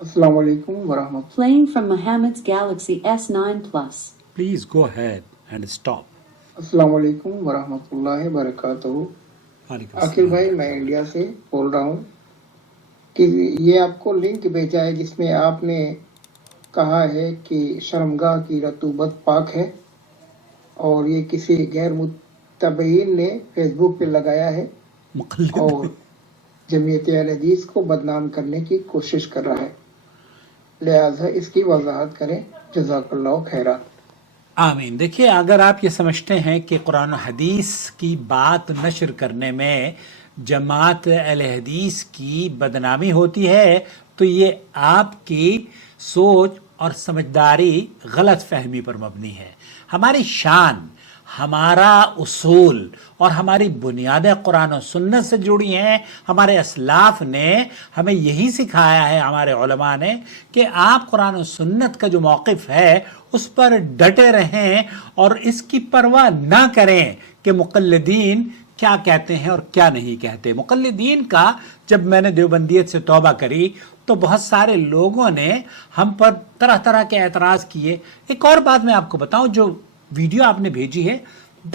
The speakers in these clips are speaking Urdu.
السلام علیکم ورحمۃ Playing from Mohammed's Galaxy S9 Plus. Please go ahead and stop. السلام علیکم ورحمۃ اللہ وبرکاتہ. وعلیکم عاقل السلام. بھائی، میں انڈیا سے بول رہا ہوں کہ یہ آپ کو لنک بھیجا ہے جس میں آپ نے کہا ہے کہ شرمگاہ کی رطوبت پاک ہے، اور یہ کسی غیر متبعین نے فیس بک پہ لگایا ہے مقلد. اور جمعیت اہل حدیث کو بدنام کرنے کی کوشش کر رہا ہے، لہٰذا اس کی وضاحت کریں. جزاک اللہ خیرہ. آمین. دیکھیے، اگر آپ یہ سمجھتے ہیں کہ قرآن و حدیث کی بات نشر کرنے میں جماعت اہل حدیث کی بدنامی ہوتی ہے تو یہ آپ کی سوچ اور سمجھداری غلط فہمی پر مبنی ہے. ہماری شان، ہمارا اصول اور ہماری بنیادیں قرآن و سنت سے جڑی ہیں. ہمارے اسلاف نے ہمیں یہی سکھایا ہے، ہمارے علماء نے، کہ آپ قرآن و سنت کا جو موقف ہے اس پر ڈٹے رہیں اور اس کی پرواہ نہ کریں کہ مقلدین کیا کہتے ہیں اور کیا نہیں کہتے. مقلدین کا جب میں نے دیوبندیت سے توبہ کری تو بہت سارے لوگوں نے ہم پر طرح طرح کے اعتراض کیے. ایک اور بات میں آپ کو بتاؤں، جو ویڈیو آپ نے بھیجی ہے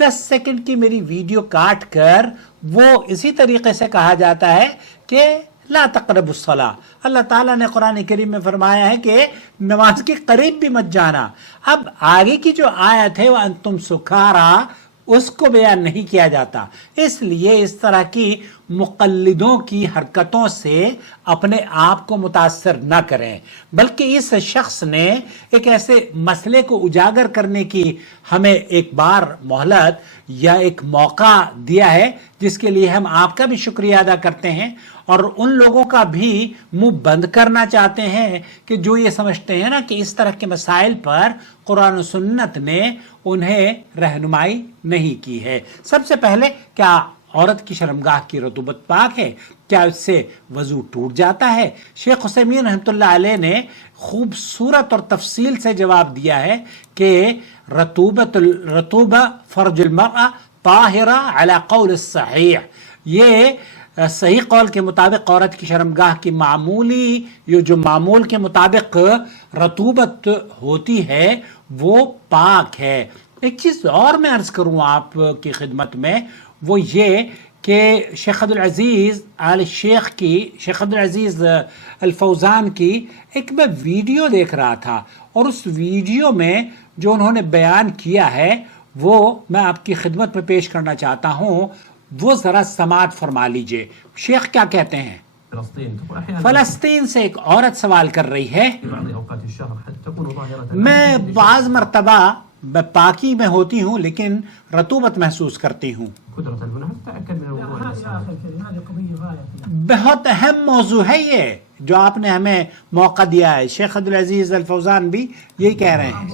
10 سیکنڈ کی میری ویڈیو کاٹ کر وہ اسی طریقے سے کہا جاتا ہے کہ لا تقربوا الصلاۃ. اللہ تعالیٰ نے قرآن کریم میں فرمایا ہے کہ نماز کے قریب بھی مت جانا. اب آگے کی جو آیت ہے وَأَنْتُمْ سُكَارَىٰ اس کو بیان نہیں کیا جاتا. اس لیے اس طرح کی مقلدوں کی حرکتوں سے اپنے آپ کو متاثر نہ کریں، بلکہ اس شخص نے ایک ایسے مسئلے کو اجاگر کرنے کی ہمیں ایک بار مہلت یا ایک موقع دیا ہے، جس کے لیے ہم آپ کا بھی شکریہ ادا کرتے ہیں اور ان لوگوں کا بھی منہ بند کرنا چاہتے ہیں کہ جو یہ سمجھتے ہیں نا کہ اس طرح کے مسائل پر قرآن و سنت نے انہیں رہنمائی نہیں کی ہے. سب سے پہلے، کیا عورت کی شرمگاہ کی رطوبت پاک ہے؟ کیا اس سے وضو ٹوٹ جاتا ہے؟ شیخ عثیمین رحمۃ اللہ علیہ نے خوبصورت اور تفصیل سے جواب دیا ہے کہ رطوبہ فرج المرأة طاہرہ علی قول الصحیح. یہ صحیح قول کے مطابق عورت کی شرمگاہ کی جو معمول کے مطابق رطوبت ہوتی ہے وہ پاک ہے. ایک چیز اور میں عرض کروں آپ کی خدمت میں، وہ یہ کہ شیخ عبدالعزیز شیخ عبدالعزیز الفوزان کی ایک میں ویڈیو دیکھ رہا تھا، اور اس ویڈیو میں جو انہوں نے بیان کیا ہے وہ میں آپ کی خدمت میں پیش کرنا چاہتا ہوں. وہ ذرا سماعت فرما لیجئے. شیخ کیا کہتے ہیں؟ فلسطین سے ایک عورت سوال کر رہی ہے، میں بعض مرتبہ میں پاکی میں ہوتی ہوں لیکن رطوبت محسوس کرتی ہوں. بہت اہم موضوع ہے یہ جو آپ نے ہمیں موقع دیا ہے. شیخ عبدالعزیز الفوزان بھی یہی کہہ رہے ہیں.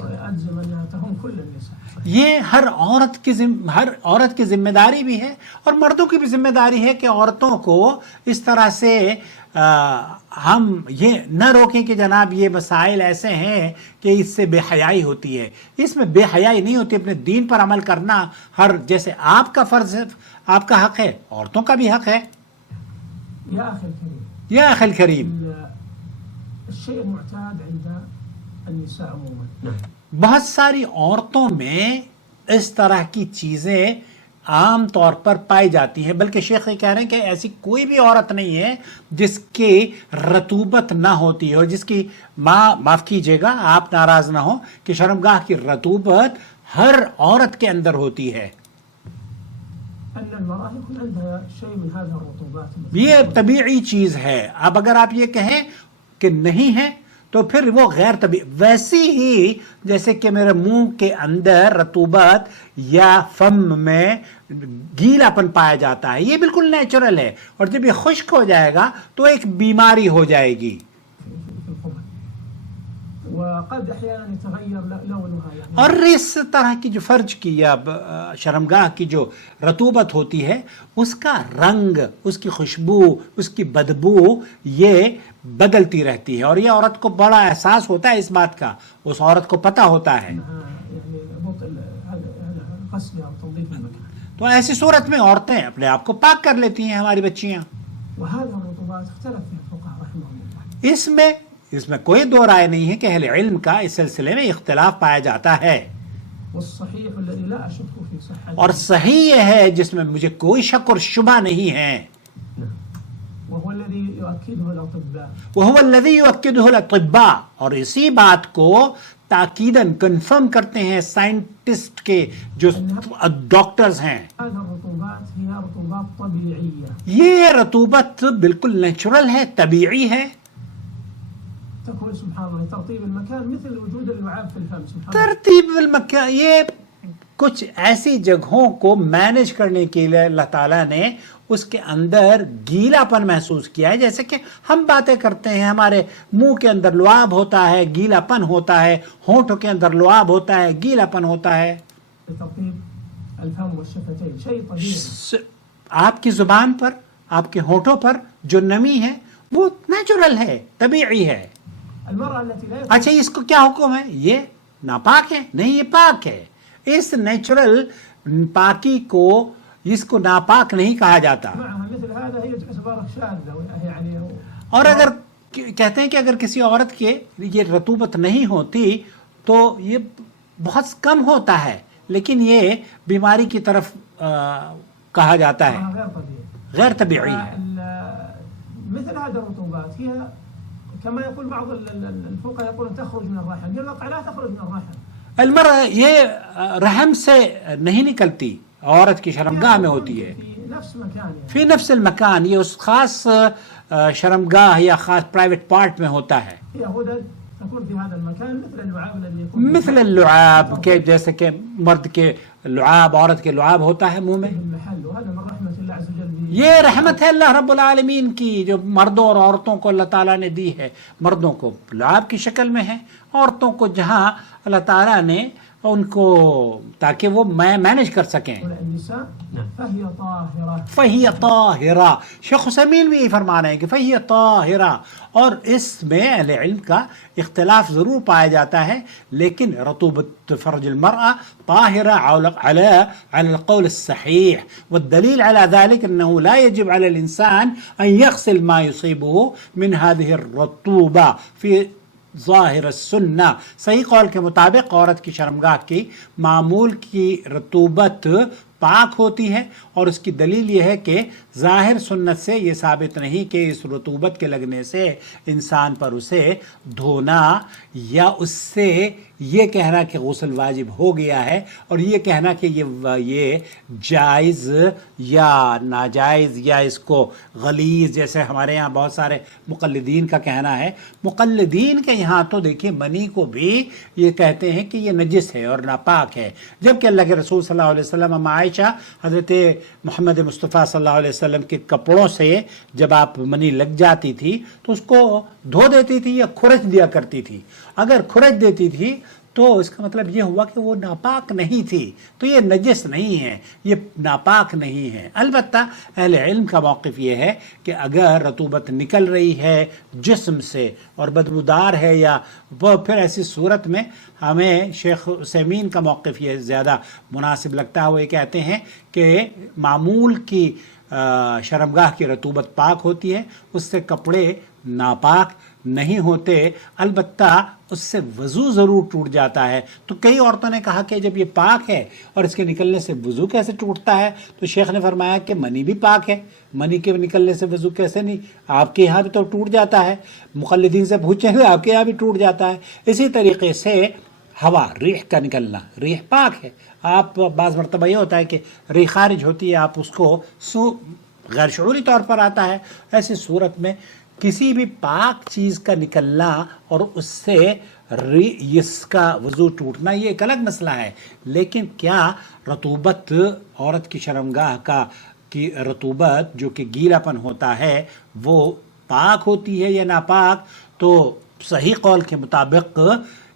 یہ ہر عورت کی ذمہ داری بھی ہے اور مردوں کی بھی ذمہ داری ہے کہ عورتوں کو اس طرح سے ہم یہ نہ روکیں کہ جناب یہ مسائل ایسے ہیں کہ اس سے بے حیائی ہوتی ہے. اس میں بے حیائی نہیں ہوتی. اپنے دین پر عمل کرنا جیسے آپ کا فرض ہے، آپ کا حق ہے، عورتوں کا بھی حق ہے. یا اخی الکریم، بہت ساری عورتوں میں اس طرح کی چیزیں عام طور پر پائی جاتی ہیں، بلکہ شیخ یہ کہہ رہے ہیں کہ ایسی کوئی بھی عورت نہیں ہے جس کی رطوبت نہ ہوتی ہو، جس کی معاف کیجیے گا، آپ ناراض نہ ہو، کہ شرمگاہ کی رطوبت ہر عورت کے اندر ہوتی ہے. یہ طبیعی چیز ہے. اب اگر آپ یہ کہیں کہ نہیں ہے تو پھر وہ غیر طبیعی. ویسی ہی جیسے کہ میرے منہ کے اندر رطوبت یا فم میں گیلا پن پایا جاتا ہے، یہ بالکل نیچرل ہے، اور جب یہ خشک ہو جائے گا تو ایک بیماری ہو جائے گی. اور اس طرح کی جو فرج کی یا شرمگاہ کی جو رطوبت ہوتی ہے اس کا رنگ، اس کی خوشبو، اس کی بدبو یہ بدلتی رہتی ہے، اور یہ عورت کو بڑا احساس ہوتا ہے اس بات کا، اس عورت کو پتہ ہوتا ہے. تو ایسی صورت میں عورتیں اپنے آپ کو پاک کر لیتی ہیں. ہماری بچیاں اس میں اس میں کوئی دو رائے نہیں ہے کہ اہل علم کا اس سلسلے میں اختلاف پایا جاتا ہے، والصحيح الذي لا أشك في صحته اور صحیح یہ ہے جس میں مجھے کوئی شک اور شبہ نہیں ہے، وهو الذي يؤكده الأطباء وهو الذي يؤكده الأطباء، اور اسی بات کو تاکیداً کنفرم کرتے ہیں سائنٹسٹ کے جو ڈاکٹرز ہیں، هذه الرطوبات هي رطوبات طبيعية یہ رطوبت بالکل نیچرل ہے، طبیعی ہے، تكون سبحان الله ترطيب المكان مثل وجود اللعاب في الفم سبحان الله. ترتیب المکان، یہ کچھ ایسی جگہوں کو مینج کرنے کے لیے اللہ تعالیٰ نے اس کے اندر گیلا پن محسوس کیا ہے، جیسے کہ ہم باتیں کرتے ہیں، ہمارے منہ کے اندر لعاب ہوتا ہے، گیلا پن ہوتا ہے، ہونٹوں کے اندر لعاب ہوتا ہے، گیلا پن ہوتا ہے، ترطيب الفم والشفتين شيء طبيعي. آپ کی زبان پر، آپ کے ہونٹوں پر جو نمی ہے وہ نیچرل ہے، طبیعی ہے۔ المرأة التي لا اچھا اس کو کیا حکم ہے؟ یہ ناپاک ہے؟ نہیں، یہ پاک ہے۔ اس نیچرل پاکی کو اس کو ناپاک نہیں کہا جاتا۔ معها مثل هذا هي تعتبر شاذة يعني اور اگر کہتے ہیں کہ اگر کسی عورت کے یہ رطوبت نہیں ہوتی تو یہ بہت کم ہوتا ہے، لیکن یہ بیماری کی طرف کہا جاتا ہے، غير طبيعي. غیر طبیعی ہے۔ مثل هذه الرطوبات هي كما يقول بعض الفقهاء يقولون تخرج من الرحم، في الواقع لا تخرج من الرحم. المرأة یہ رحم سے نہیں نکلتی، عورت کی شرمگاہ میں ہوتی ہے، في نفس مكانها. فی نفس المکان، یہ اس خاص شرمگاہ یا خاص پرائیویٹ پارٹ میں ہوتا ہے۔ هي غدد تكون في هذا المكان مثل اللعاب الذي يكون مثل اللعاب کے، جیسے کہ مرد کے لعاب، عورت کے لعاب ہوتا ہے منہ میں۔ في المحل، وهذا من رحمة الله عز وجل به. یہ رحمت ہے اللہ رب العالمین کی جو مردوں اور عورتوں کو اللہ تعالیٰ نے دی ہے، مردوں کو لعاب کی شکل میں ہے، عورتوں کو جہاں اللہ تعالیٰ نے ان کو تاکہ وہ مینج کر سکیں۔ النساء فهي طاهرة. فہی طاہرہ، شیخ عثیمین بھی یہی فرما رہے ہیں کہ فہی طاہرہ، اور اس میں اہل علم کا اختلاف ضرور پایا جاتا ہے، لیکن رطوبت فرج المرأة طاہرة على القول الصحيح، والدليل على ذلك أنه لا يجب على الإنسان أن يغسل ما يصيبه من هذه الرطوبة في ظاہر السنہ، صحیح قول کے مطابق عورت کی شرمگاہ کی معمول کی رطوبت پاک ہوتی ہے، اور اس کی دلیل یہ ہے کہ ظاہر سنت سے یہ ثابت نہیں کہ اس رطوبت کے لگنے سے انسان پر اسے دھونا یا اس سے یہ کہنا کہ غسل واجب ہو گیا ہے، اور یہ کہنا کہ یہ جائز یا ناجائز یا اس کو غلیظ، جیسے ہمارے یہاں بہت سارے مقلدین کا کہنا ہے۔ مقلدین کے یہاں تو دیکھیں منی کو بھی یہ کہتے ہیں کہ یہ نجس ہے اور ناپاک ہے، جبکہ اللہ کے رسول صلی اللہ علیہ وسلم، عائشہ حضرت محمد مصطفیٰ صلی اللہ علیہ وسلم کے کپڑوں سے جب آپ منی لگ جاتی تھی تو اس کو دھو دیتی تھی یا کھرچ دیا کرتی تھی۔ اگر کھرچ دیتی تھی تو اس کا مطلب یہ ہوا کہ وہ ناپاک نہیں تھی، تو یہ نجس نہیں ہے، یہ ناپاک نہیں ہے۔ البتہ اہل علم کا موقف یہ ہے کہ اگر رطوبت نکل رہی ہے جسم سے اور بدبودار ہے یا وہ، پھر ایسی صورت میں ہمیں شیخ عثیمین کا موقف یہ زیادہ مناسب لگتا ہے۔ وہ یہ کہتے ہیں کہ معمول کی شرمگاہ کی رطوبت پاک ہوتی ہے، اس سے کپڑے ناپاک نہیں ہوتے، البتہ اس سے وضو ضرور ٹوٹ جاتا ہے۔ تو کئی عورتوں نے کہا کہ جب یہ پاک ہے اور اس کے نکلنے سے وضو کیسے ٹوٹتا ہے؟ تو شیخ نے فرمایا کہ منی بھی پاک ہے، منی کے نکلنے سے وضو کیسے نہیں؟ آپ کے یہاں بھی تو ٹوٹ جاتا ہے، مقلدین سے پوچھیں گے آپ کے یہاں بھی ٹوٹ جاتا ہے۔ اسی طریقے سے ہوا، ریح کا نکلنا، ریح پاک ہے۔ آپ بعض مرتبہ یہ ہوتا ہے کہ ریح خارج ہوتی ہے، آپ اس کو غیر شعوری طور پر آتا ہے، ایسی صورت میں کسی بھی پاک چیز کا نکلنا اور اس سے اس کا وضو ٹوٹنا یہ ایک الگ مسئلہ ہے، لیکن کیا رطوبت عورت کی شرمگاہ کی رطوبت جو کہ گیلا پن ہوتا ہے وہ پاک ہوتی ہے یا ناپاک؟ تو صحیح قول کے مطابق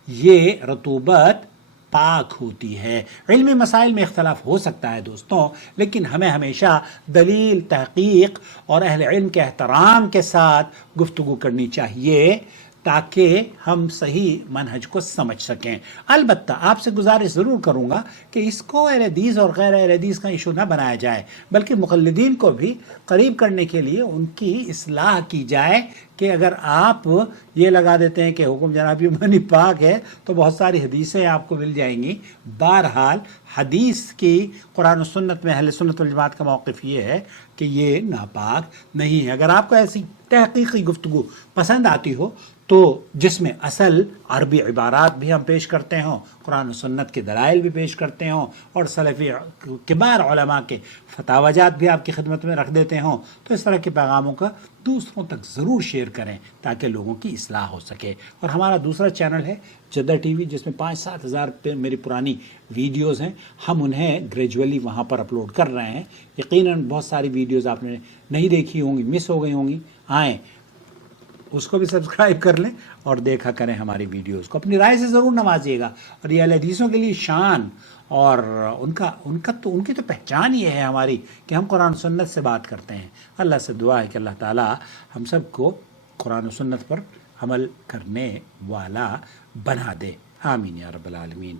یہ رطوبت پاک ہوتی ہے۔ علمی مسائل میں اختلاف ہو سکتا ہے دوستوں، لیکن ہمیں ہمیشہ دلیل، تحقیق اور اہل علم کے احترام کے ساتھ گفتگو کرنی چاہیے تاکہ ہم صحیح منہج کو سمجھ سکیں۔ البتہ آپ سے گزارش ضرور کروں گا کہ اس کو اہل حدیث اور غیر اہل حدیث کا ایشو نہ بنایا جائے، بلکہ مقلدین کو بھی قریب کرنے کے لیے ان کی اصلاح کی جائے کہ اگر آپ یہ لگا دیتے ہیں کہ حکم جناب یمانی پاک ہے تو بہت ساری حدیثیں آپ کو مل جائیں گی۔ بہرحال حدیث کی قرآن و سنت میں اہل سنت والجماعت کا موقف یہ ہے کہ یہ ناپاک نہیں ہے۔ اگر آپ کو ایسی تحقیقی گفتگو پسند آتی ہو تو جس میں اصل عربی عبارات بھی ہم پیش کرتے ہوں، قرآن و سنت کے دلائل بھی پیش کرتے ہوں، اور سلفی کبار علماء کے فتاوجات بھی آپ کی خدمت میں رکھ دیتے ہوں، تو اس طرح کے پیغاموں کا دوسروں تک ضرور شیئر کریں تاکہ لوگوں کی اصلاح ہو سکے۔ اور ہمارا دوسرا چینل ہے جدہ ٹی وی، جس میں 5-7 ہزار میری پرانی ویڈیوز ہیں، ہم انہیں گریجولی وہاں پر اپلوڈ کر رہے ہیں۔ یقیناً بہت ساری ویڈیوز آپ نے نہیں دیکھی ہوں گی، مس ہو گئی ہوں گی، آئیں اس کو بھی سبسکرائب کر لیں اور دیکھا کریں ہماری ویڈیوز کو، اپنی رائے سے ضرور نوازیے گا۔ اور یہ اہل حدیثوں کے لیے شان اور ان کی تو پہچان یہ ہے ہماری کہ ہم قرآن و سنت سے بات کرتے ہیں۔ اللہ سے دعا ہے کہ اللہ تعالیٰ ہم سب کو قرآن و سنت پر عمل کرنے والا بنا دے، آمین یا رب العالمین۔